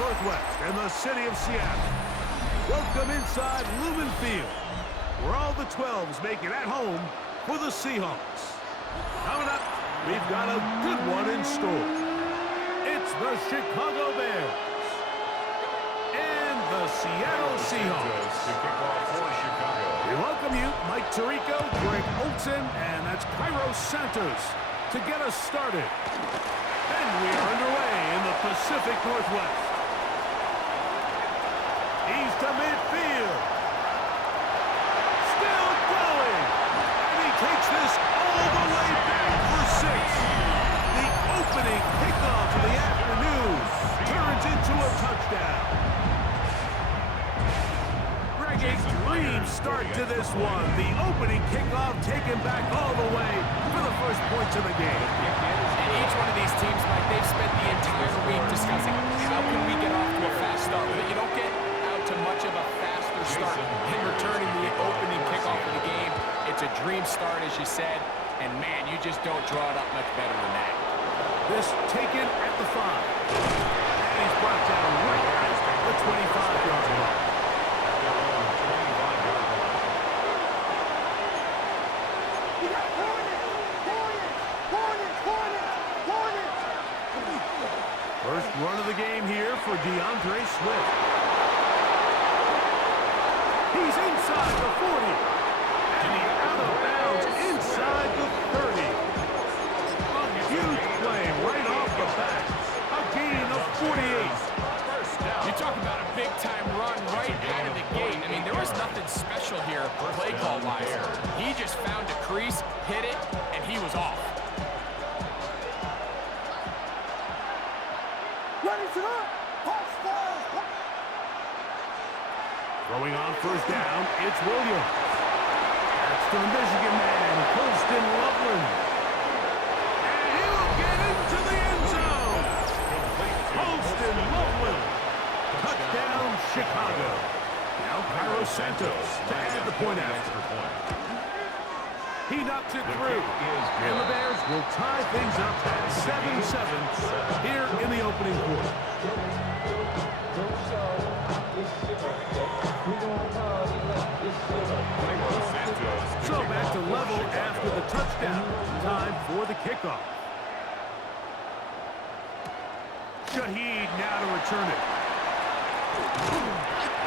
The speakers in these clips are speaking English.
Northwest in the city of Seattle. Welcome inside Lumen Field, where all the 12s make it at home for the Seahawks. Coming up, we've got a good one in store. It's the Chicago Bears and the Seattle Seahawks. We welcome you, Mike Tirico, Greg Olsen, and that's Cairo Santos to get us started. And we are underway in the Pacific Northwest. He's to midfield. Still going. And he takes this all the way back for 6. The opening kickoff of the afternoon turns into a touchdown. Greg, a dream start to this one. The opening kickoff taken back all the way for the first points of the game. And each one of these teams, Mike, they've spent the entire week discussing how can we get off to a fast start. But you don't get out to much of a faster start in returning the opening kickoff of the game. It's a dream start, as you said, and man, you just don't draw it up much better than that. This taken at the 5. And he's brought down right at the 25-yard line. First run of the game here for DeAndre Swift. He's inside the 40. And he's out of bounds inside the 30. A huge play right off the bat. A gain of 48. You talk about a big-time run right out of the gate. I mean, there was nothing special here play call-wise. He just found a crease, hit it, and he was off. Throwing on first down, it's Williams. That's the Michigan man, Colston Loveland. And he'll get into the end zone. Colston Loveland. Touchdown, Chicago. Now Cairo Santos to add the point after. He knocks it through. And the Bears will tie things up at 7-7 here in the opening quarter. So back to level after the touchdown. Time for the kickoff. Shaheed now to return it.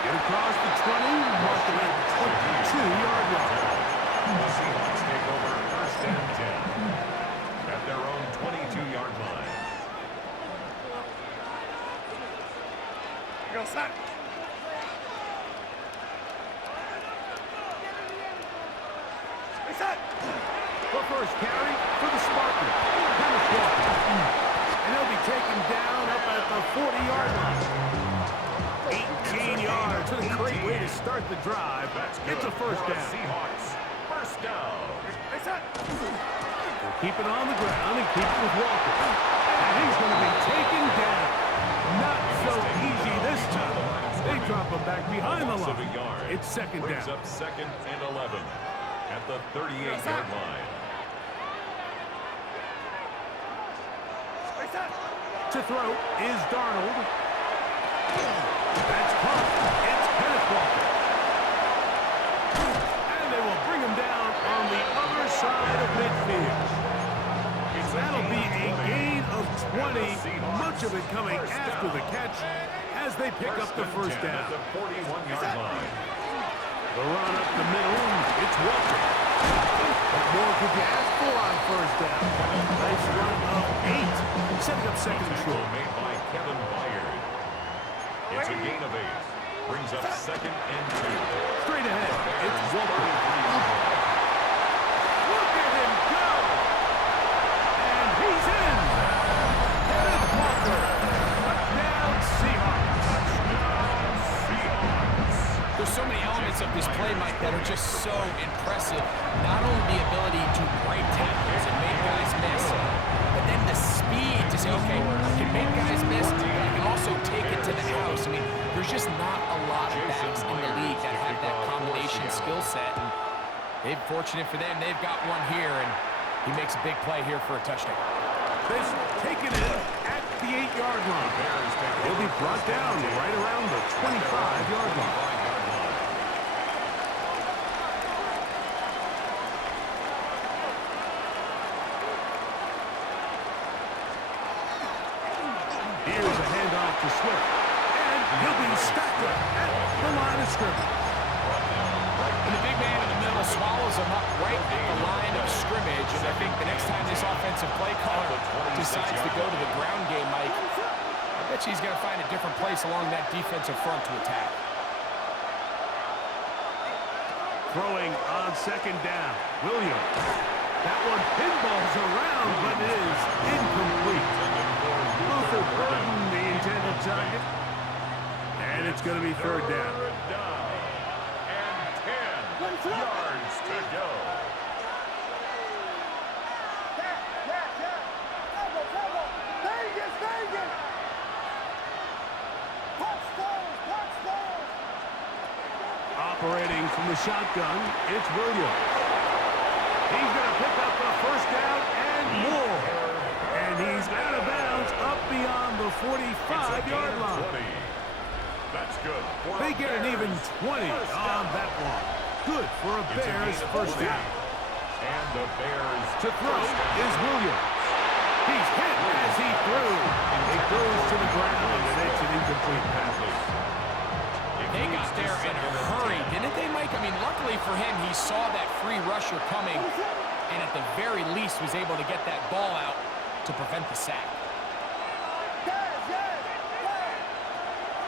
Get across the 20, mark him at the 22-yard line. The Seahawks take over first and 10 at their own 22-yard line. Go set. The first carry for the Spartans. And he'll be taken down up at the 40-yard line. 18 yards. What a great way to start the drive. It's a first down. Seahawks, first down. We'll keep it on the ground and keep it with Walker. And he's going to be taken down. Not so easy this time. They drop him back behind the line. It's second down. Brings up second and 11 at the 38-yard line. To throw is Darnold. That's caught. It's Kenneth Walker. And they will bring him down on the other side of midfield. That'll be a gain of 20. Much of it coming after the catch as they pick up the first down. The 41-yard line. The run up the middle. It's Walker. What more could you ask for on first down? Nice run of 8. Setting up second and short. Made by Kevin Byard. It's a gain of 8. Brings up second and 2. Straight ahead. It's Walker. Look at him go. And he's in. Kenneth Walker. Touchdown Seahawks. There's so many elements of this play, Mike, that are just so impressive. Not only the ability to break tackles and make guys miss, but then the speed to say, okay, I can make guys miss, but I can also take it to the house. I mean, there's just not a lot of backs in the league that have that combination skill set. And fortunate for them, they've got one here, and he makes a big play here for a touchdown. This taken in at the 8-yard line. He'll be brought down right around the 25-yard line. Here's a handoff to Swift. And he'll be stacked up at the line of scrimmage. And the big man in the middle swallows him up right at the line of scrimmage. And I think the next time this offensive play caller decides to go to the ground game, Mike, I bet you he's going to find a different place along that defensive front to attack. Throwing on second down. Williams. That one pinballs around, but it is incomplete. Luther Burden, the intended target. And it's going to be third down. And 10 yards to go. Operating from the shotgun, it's Williams. He's going to pick up the first down and more. And he's out of bounds up beyond the 45-yard line. That's good. They get an even 20 on that one. Good for a Bears first down. And the Bears To throw is Williams. He's hit as he threw. It goes to the ground, and it's an incomplete pass. They got there in a hurry, didn't they, Mike? I mean, luckily for him, he saw that free rusher coming and at the very least was able to get that ball out to prevent the sack.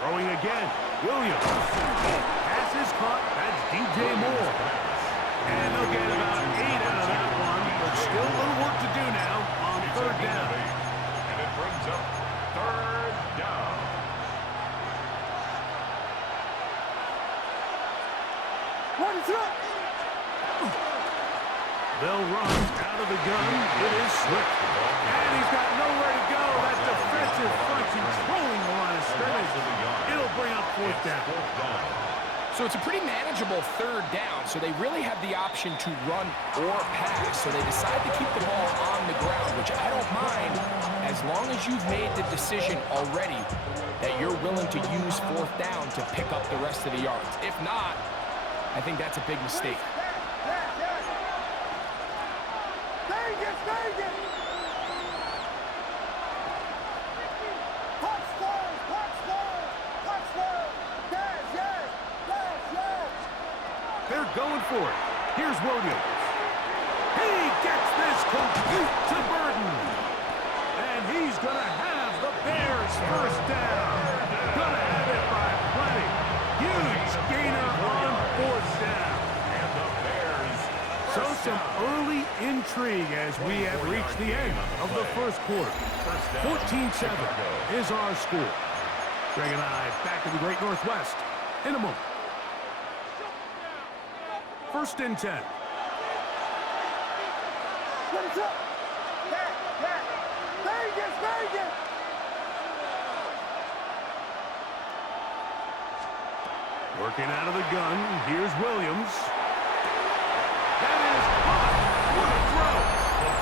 Throwing again, Williams. Pass is caught. That's DJ Moore. And they'll get about 8 out of that one, but still a little work to do now on third down. And it brings up third down. They'll run out of the gun. It is Swift. And he's got nowhere to go. That defensive front controlling the line of scrimmage. It'll bring up fourth down. So it's a pretty manageable third down, so they really have the option to run or pass. So they decide to keep the ball on the ground, which I don't mind as long as you've made the decision already that you're willing to use fourth down to pick up the rest of the yards. If not, I think that's a big mistake. They're going for it. Here's Williams. He gets this complete to Burden. And he's going to have the Bears first down. Going to have it by plenty. Huge gainer on fourth down. And the Bears. So some early intrigue as we have reached the end of the first quarter. 14-7 is our score. Greg and I back in the Great Northwest in a moment. First and 10. Working out of the gun. Here's Williams. That is caught. What a throw.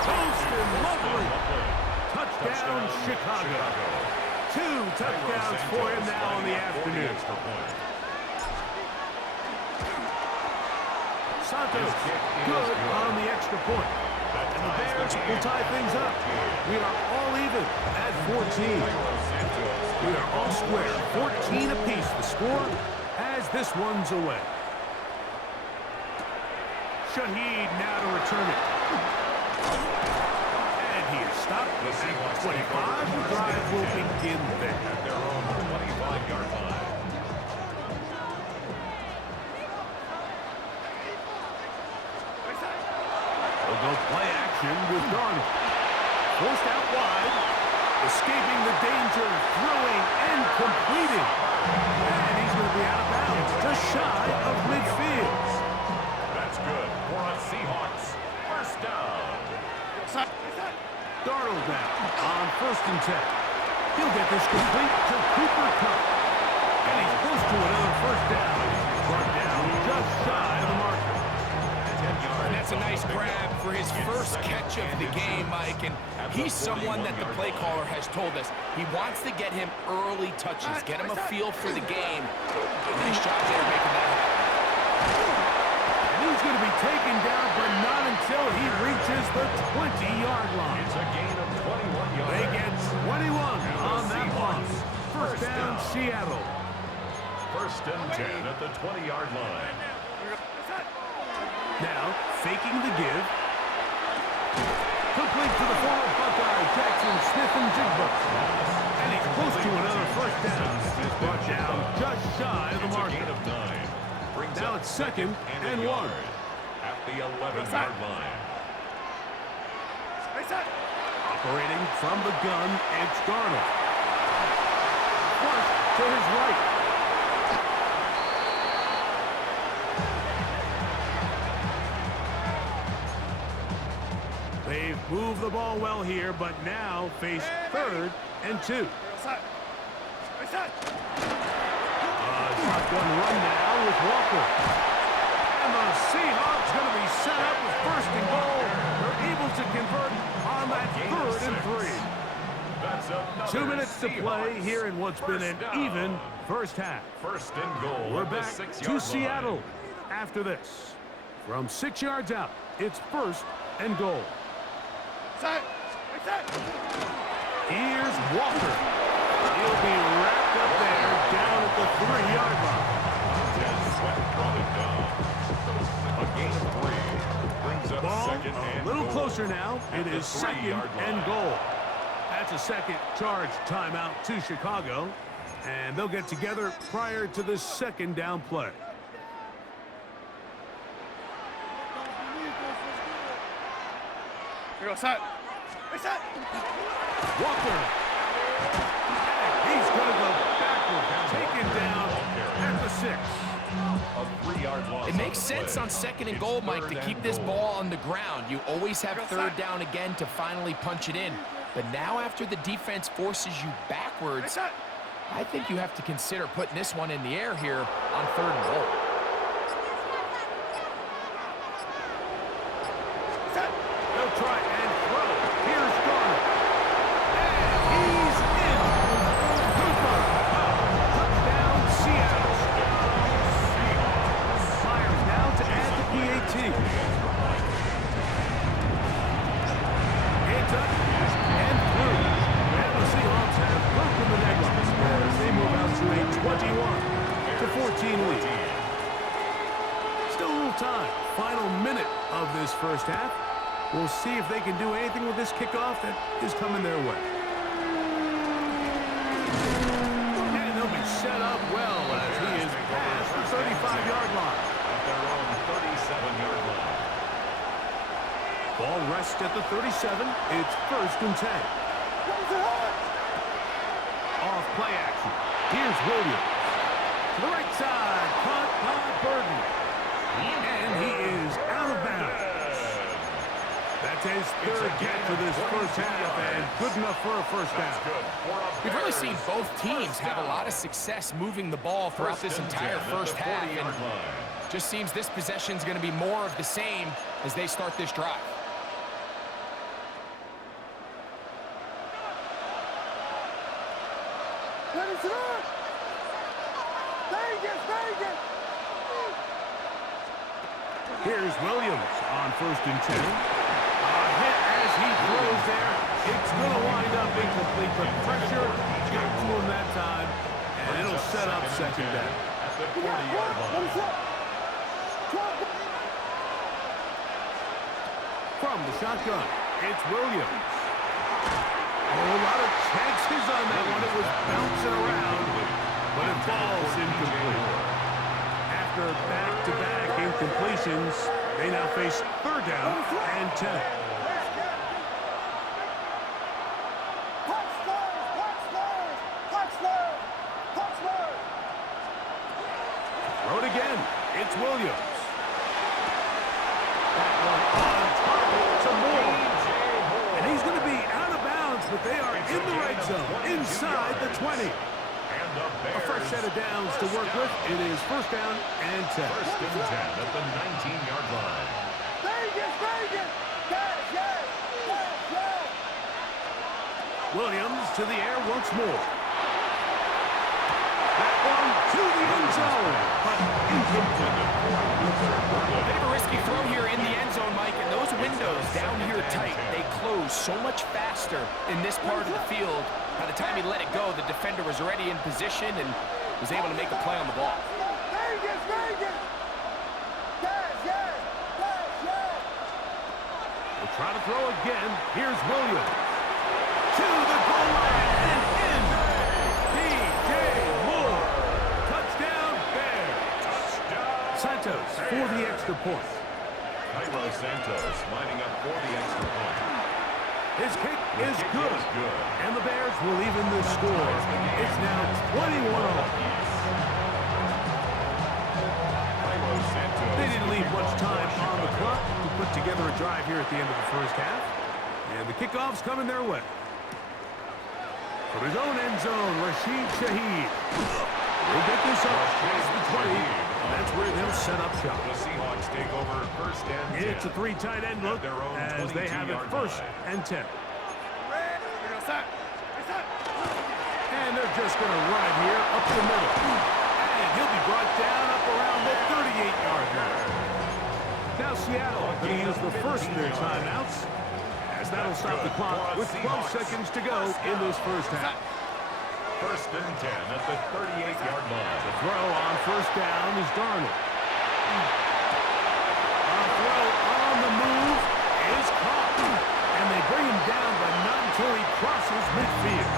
Post and lovely. Touchdown, Chicago. 2 touchdowns for him now in the afternoon. Santos, good on the extra point. And the Bears will tie things up. We are all even at 14. We are all square, 14 apiece. The score as this one's away. Shaheed now to return it. And he is stopped at 25. The drive will begin there. At their own 25-yard line. They'll go play action with Darnold. Forced out wide. Escaping the danger. Throwing and completing. And he's going to be out of bounds. Just shy of midfield. That's good for a Seahawks first down. Darnold now on first and 10. He'll get this complete to Cooper Kupp. And he's close to another first down. Brought down just shy of the marker. 10 yards. And that's a nice grab for his first catch of the game, Mike. And he's someone that the play caller has told us He wants to get him early touches, get him a feel for the game. Nice job there making that happen. And he's going to be taken down, but not until he reaches the 20-yard line. It's a gain of 21 yards. They get 21 on that loss. First down, Seattle. First and 10 at the 20-yard line. Now, faking the give. Complete to the former Buckeye, Jackson Smith-Njigba. And he's close to another first down. He's brought down just shy of the It's a marker. gain of 9. Brings Now up it's second and a 1. yard at the 11-yard line. Operating from the gun, it's Darnold. First to his right. They've moved the ball well here, but now face third and 2. Shotgun run now with Walker. And the Seahawks going to be set up with first and goal. They're able to convert on that third and 3. 2 minutes to play here in what's been an even first half. First and goal. We're back to Seattle after this. From 6 yards out, it's first and goal. Here's Walker. He'll be wrapped up there down at the 3-yard line. A gain of 3 brings up Ball second and a little goal. closer now. It is the second 3-yard and line. goal. That's a second charge timeout to Chicago. And they'll get together prior to the second down play. Walker. And he's going to go backward. Taken down at the 6. A 3-yard loss. It makes sense on second and goal, Mike, to keep this ball on the ground. You always have third down again to finally punch it in. But now after the defense forces you backwards, I think you have to consider putting this one in the air here on third and goal. They'll try and throw. Here's Darnold. And he's in. Cooper. Touchdown, Seattle. Myers now to add the PAT. It's up and through. And the Seahawks have broken the deadlock as they move out to a 21-14 lead. Still a little time. Final minute of this first half. We'll see if they can do anything with this kickoff that is coming their way. And they'll be set up well as he is past the 35-yard line. At their own 37-yard line. Ball rests at the 37. It's first and 10. Off play action. Here's Williams. To the right side. Caught by Burton. And he is out of bounds. That's his third catch of this first half, and good enough for a first down. We've really seen both teams have a lot of success moving the ball throughout this entire first half, and just seems this possession's going to be more of the same as they start this drive. Here's Williams on first and 10. A hit as he throws there. It's going to wind up incomplete, but pressure got to him that time, and it'll set up second down. At the 40-yard line. From the shotgun, it's Williams. A lot of chances on that one. It was bouncing around, but it falls incomplete. After back-to-back incompletions, they now face third down and 10. Throw it again. It's Williams. That one on target to Moore. And he's going to be out of bounds, but they are in the right zone, inside the 20. A fresh set of downs to work with. It is first down and 10. First and 10 at the 19-yard line. Williams to the air once more. That one to the end zone, but incomplete. A bit of a risky throw here in the end zone, Mike, and those windows down here tight, they close so much faster in this part of the field. By the time he let it go, the defender was already in position and was able to make a play on the ball. We'll try to throw again. Here's Williams. To the goal line and in. D.J. Moore. Touchdown, Bears. Touchdown. Santos for the extra point. Cairo Santos lining up for the extra point. His kick is good. And the Bears will even the score. It's now 21-all. They didn't leave much time on the clock to put together a drive here at the end of the first half. And the kickoff's coming their way. From his own end zone, Rashid Shaheed. He'll get this up past the 20, and that's where they'll set up shop. The Seahawks take over first and 10. It's a three tight end look as they have it first and 10. And they're just going to run it here up the middle. And he'll be brought down up around the 38-yard line. Now Seattle going to use the first of their timeouts, as that'll stop the clock with 12 seconds to go in this first half. First and 10 at the 38-yard line. The throw on first down is Darnold. A throw on the move is caught. And they bring him down, but not until he crosses midfield.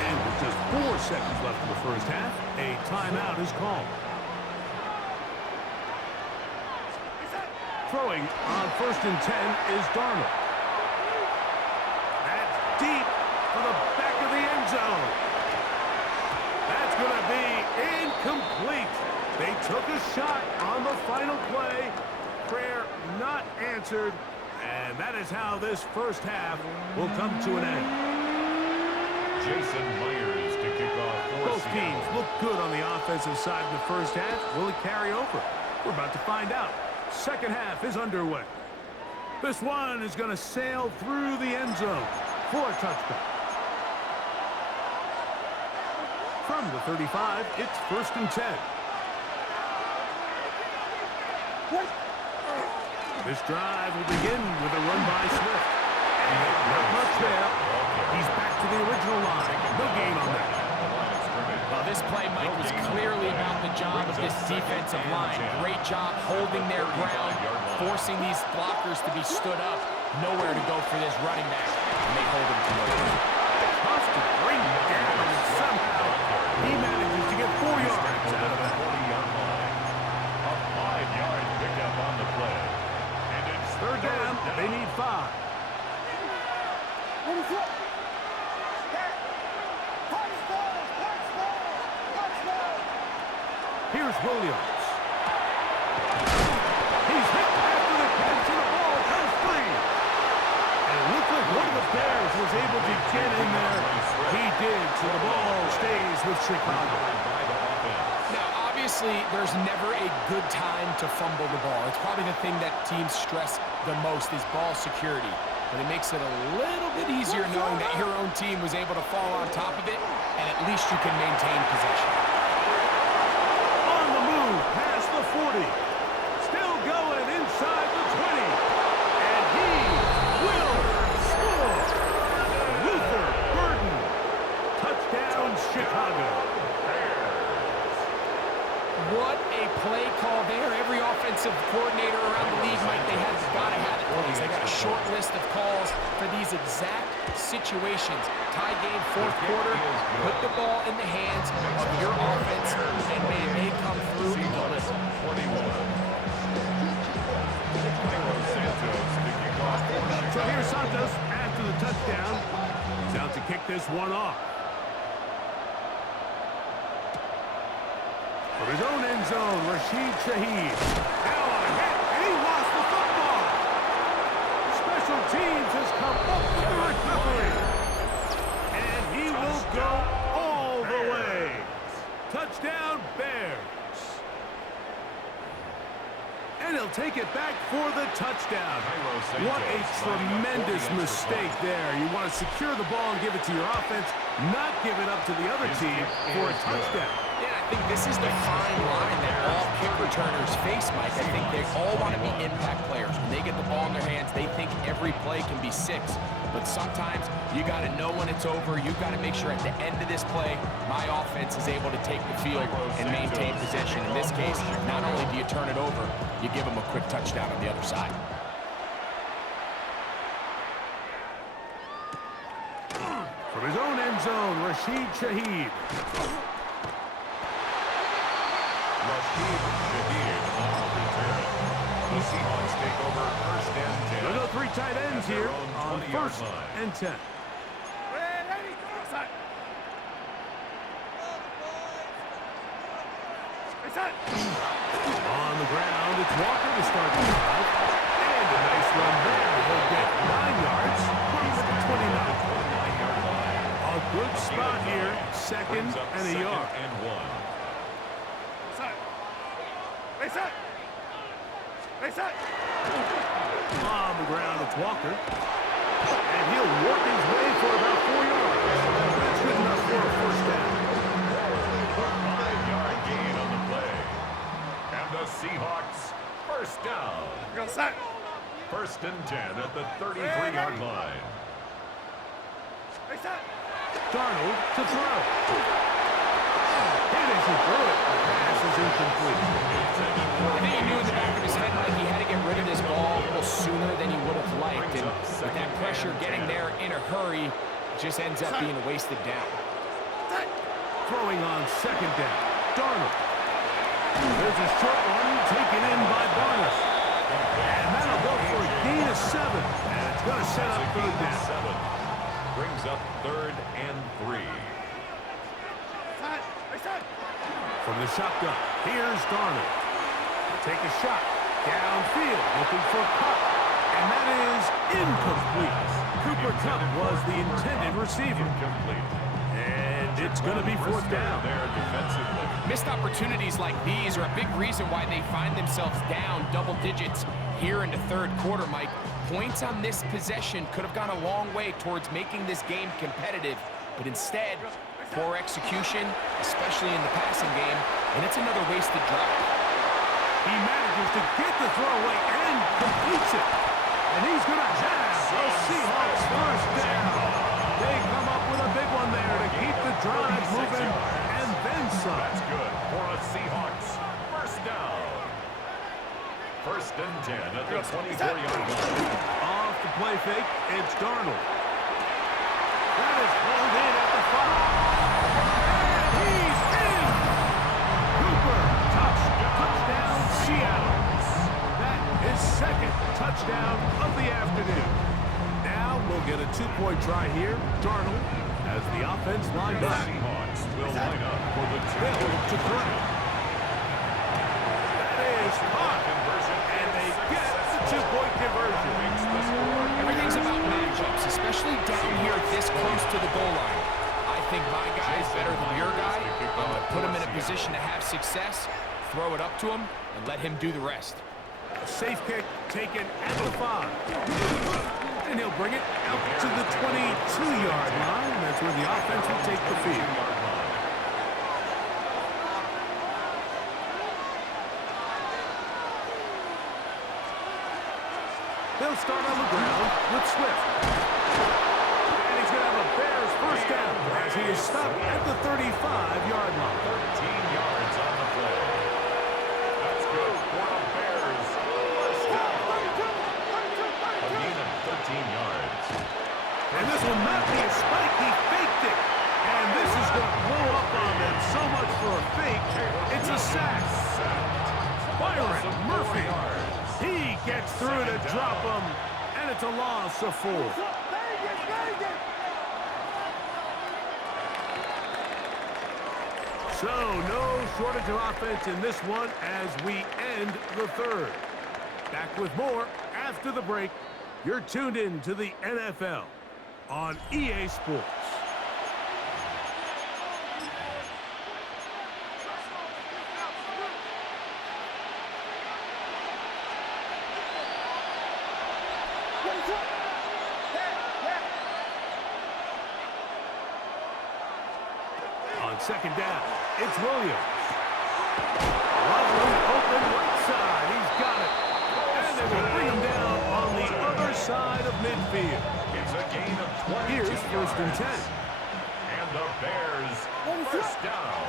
And with just 4 seconds left in the first half, a timeout is called. Throwing on first and 10 is Darnold. That's deep for the back of the end zone. That's going to be incomplete. They took a shot on the final play. Prayer not answered. And that is how this first half will come to an end. Jason Myers to kick off for Both teams look good on the offensive side in the first half. Will it carry over? We're about to find out. Second half is underway. This one is going to sail through the end zone for a touchdown. From the 35, it's first and 10. This drive will begin with a run by Smith. And not much there. He's back to the original line. No gain on that. Well, this play, Mike, was clearly about the job of this defensive line. Great job holding their ground, forcing these blockers to be stood up. Nowhere to go for this running back. And they hold him to nowhere. Tough to bring down, and somehow he manages to get 4 yards out of that. 40-yard line. A 5-yard pickup on the play. And it's Third down, they need 5. Here's Williams. He's hit after the catch, and the ball comes free. And it looked like one of the Bears was able to get in there. He did, so the ball stays with Chicago. Now, obviously, there's never a good time to fumble the ball. It's probably the thing that teams stress the most is ball security. But it makes it a little bit easier knowing that your own team was able to fall on top of it, and at least you can maintain possession. On the move, past the 40. Still going inside the 20. And he will score. Luther Burden. Touchdown, Chicago. What a play call there. Every offensive coordinator around the league, Mike, they have got to have it. They got a short list of calls for these exact situations. Tie game, fourth quarter, put the ball in the hands of your offense, and may they come through and deliver. So here's Santos after the touchdown. He's out to kick this one off. From his own end zone, Rashid Shaheed. Now on a hit, and he lost the football. Special teams has come up with the recovery. And he will go all the way. Touchdown, Bears. And he'll take it back for the touchdown. What a tremendous mistake there. You want to secure the ball and give it to your offense, not give it up to the other team for a touchdown. Yeah, I think this is the fine line that all kick returners face, Mike. I think they all want to be impact players. When they get the ball in their hands, they think every play can be 6. But sometimes you got to know when it's over. You got to make sure at the end of this play, my offense is able to take the field and maintain possession. In this case, not only do you turn it over, you give them a quick touchdown on the other side. From his own end zone, Rashid Shaheed. Rashid Shaheed on the return. The Seahawks take over first and 10. There's no 3 tight ends here on first and 10. On the ground, it's Walker to start the drive. And a nice run there. He'll get 9 yards from the 29. A good spot here, second and a yard. And 1. On the ground, it's Walker. And he'll work his way for about 4 yards. That's good enough for a first down. 5-yard gain on the play. And the Seahawks first down. First and 10 at the 33-yard line. Darnold to throw. And as he threw it, the pass is incomplete. I think he knew in the back of his head, Mike, he had to get rid of this ball a little sooner than he would have liked. And with that pressure getting there in a hurry, it just ends up being a wasted down. Throwing on second down. Darnold. There's a short one taken in by Barnes. And that'll go for a gain of 7. And it's going to set up third down. Brings up third and 3. From the shotgun, here's Darnold. Take a shot. Downfield, looking for Kupp. And that is incomplete. Cooper Kupp was the intended receiver. And it's going to be fourth down. There defensively. Missed opportunities like these are a big reason why they find themselves down double digits here in the third quarter, Mike. Points on this possession could have gone a long way towards making this game competitive, but instead, poor execution, especially in the passing game, and it's another wasted drive. He manages to get the throw away and completes it. And he's going to have the Seahawks first down. They come up with a big one there to keep the drive moving and then some. That's good for a Seahawks first down. First and 10 at the 24-yard line. Off the play fake, it's Darnold. That is pulled in at the 5. And he's in! Cooper, touchdown, Seattle. That is second touchdown of the afternoon. Now we'll get a 2-point try here. Darnold as the offense lined The up. Seahawks will line up for the Bill to throw. That is caught. And they get the 2-point conversion. Everything's about matchups, especially down here this close to the goal line. I think my guy is better than your guy. I'm going to put him in a position to have success, throw it up to him, and let him do the rest. A safe kick taken at the 5. And he'll bring it out to the 22-yard line. That's where the offense will take the field. They'll start on the ground with Swift. And he's going to have a Bears first down as he is stopped at the 35-yard line. 13 yards on the play. That's good for the Bears. First down. A gain of 13 yards. And this will not be a spike. He faked it. And this is going to blow up on them. So much for a fake. It's a sack. Byron Murphy. He gets through to drop him. And it's a loss of 4. So no shortage of offense in this one as we end the third. Back with more after the break. You're tuned in to the NFL on EA Sports. On second down, it's Williams. Lovely open right side. He's got it. And they will bring him down on the other side of midfield. It's a gain of 22 Here's first and 10. And the Bears first down.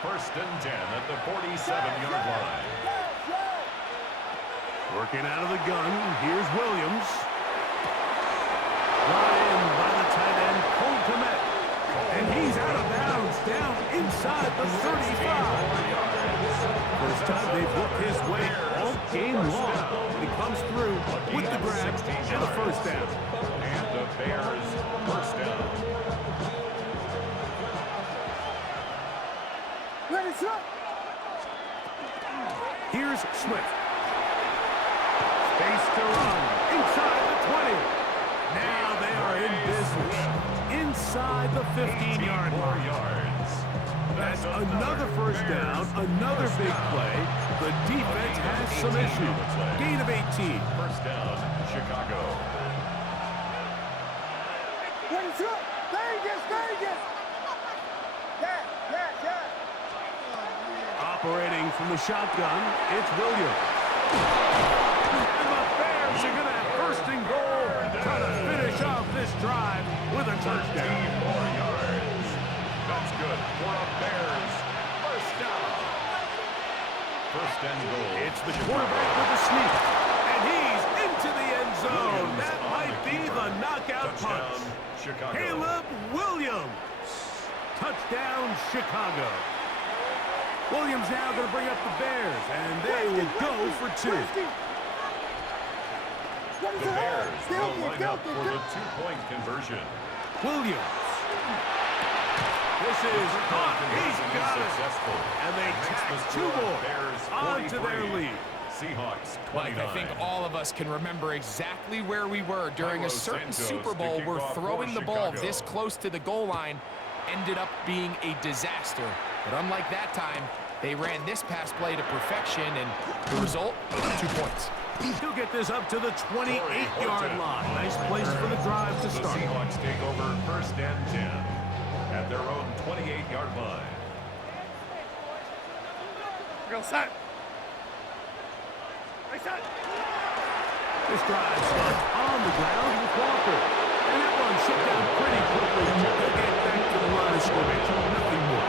First and 10 at the 47-yard line. Working out of the gun, here's Williams. Brought in by the tight end, Cole Kmet. And he's out of bounds, down inside the 35. First time they've worked his way all game long. And he comes through with the grab and the first down. And the Bears first down. Here's Swift. Space to run inside the 20. Now they are in business inside the 15-yard line. That's another first down, another big play. The defense has some issues. Gain of 18. First down, Chicago. Operating from the shotgun, it's Williams. And the Bears are going to have first and goal, trying to finish off this drive with a touchdown. 4 yards. That's good for a Bears first down. First and goal. It's the quarterback with the sneak, and he's into the end zone. That might be the knockout punch. Chicago. Caleb Williams. Touchdown, Chicago. Williams now going to bring up the Bears, and they will go for 2. The Bears will line up for the 2-point conversion. Williams. This is hot. He's got it. Successful. And they tack 2 more onto their lead. Seahawks 29. Mike, I think all of us can remember exactly where we were during a certain Super Bowl where throwing the ball this close to the goal line ended up being a disaster. But unlike that time, they ran this pass play to perfection, and the result, 2 points. He'll get this up to the 28-yard line. Nice place for the drive to start. The Seahawks take over first and 10 at their own 28-yard line. Real set. This drive starts on the ground with Walker. And that one shut down pretty quickly. They'll get back to the line of scrimmage. Nothing more.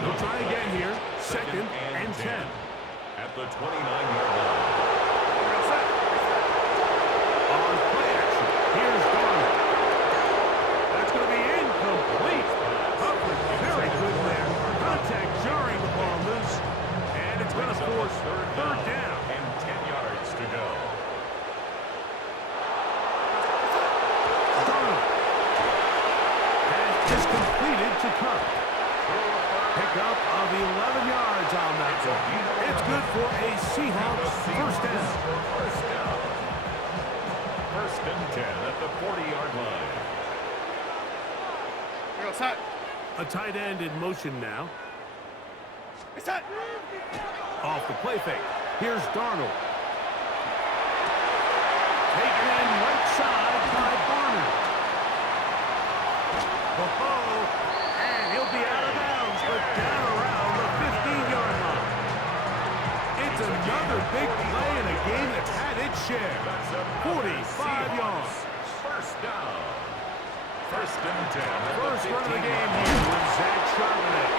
They'll try again here. Second and 10. At the 29-yard line. On play action, here's Garner. That's going to be incomplete. Coverage very good there. Contact jarring the ball loose. And it's going to force third down. And 10 yards to go. Garner has just completed to Cup. Pickup of 11 yards on that one. It's good for a Seahawks first down. First and 10 at the 40-yard line. Real set. A tight end in motion now. Set. Off the play fake. Here's Darnold. Taken in right side by Barner. And he'll be out of bounds, but down around the 15-yard line. It's another big play in a game that's had its share. 45 yards. First down. First and 10. First run of the game here with Zach Charbonnet.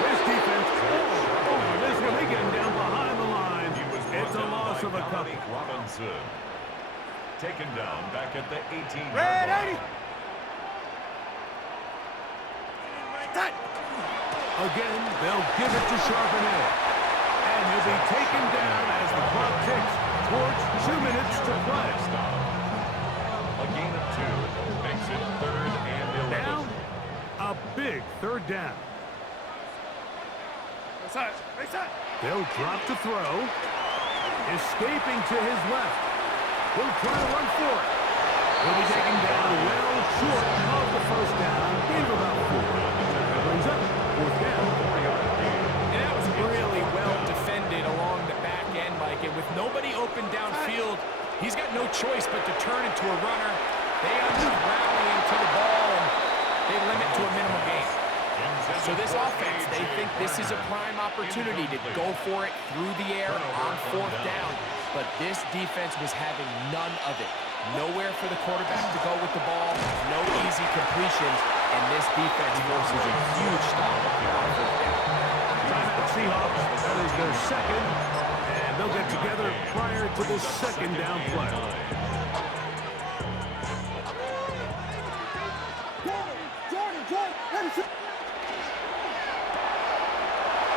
His defense all over this one. They get him down behind the line. It's a loss of a couple. Robinson. Taken down back at the 18-yard Ready. line. Again, they'll give it to Charbonnet. And he'll be taken down as the clock ticks towards 2 minutes to play. A gain of 2 makes it third and 11. Now, a big third down. They'll drop to throw. Escaping to his left. He'll try to run for it. He'll be taken down well short of the first down. Gain of about 4. That brings up fourth down. And that was really well defended along the back end, Mike. And with nobody open downfield, turn into a runner. They end up rallying to the ball, and they limit to a minimal gain. So this offense, they think this is a prime opportunity to go for it through the air on fourth down. But this defense was having none of it. Nowhere for the quarterback to go with the ball, no easy completions, and this defense forces a huge stop on fourth down. The Seahawks, that is their second, and they'll get together prior to the second down play.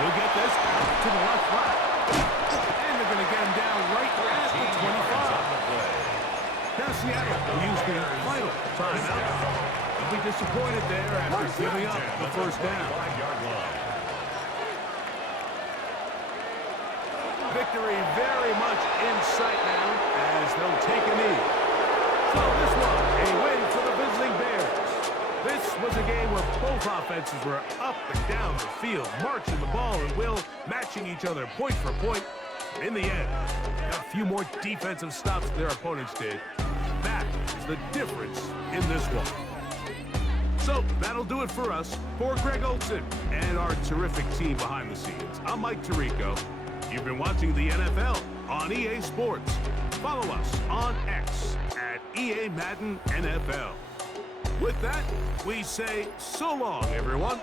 He'll get this out to the left flat. And they're going to get him down right at the 25. Now Seattle will use the final timeout. They'll be disappointed there after giving up the first down. Victory very much in sight now as they'll take a knee. So this one, a win for the visiting Bears. This was a game where both offenses were up and down the field, marching the ball and will, matching each other point for point. In the end, got a few more defensive stops than their opponents did. That is the difference in this one. So that'll do it for us. For Greg Olson and our terrific team behind the scenes, I'm Mike Tirico. You've been watching the NFL on EA Sports. Follow us on X at EA Madden NFL. With that, we say so long, everyone.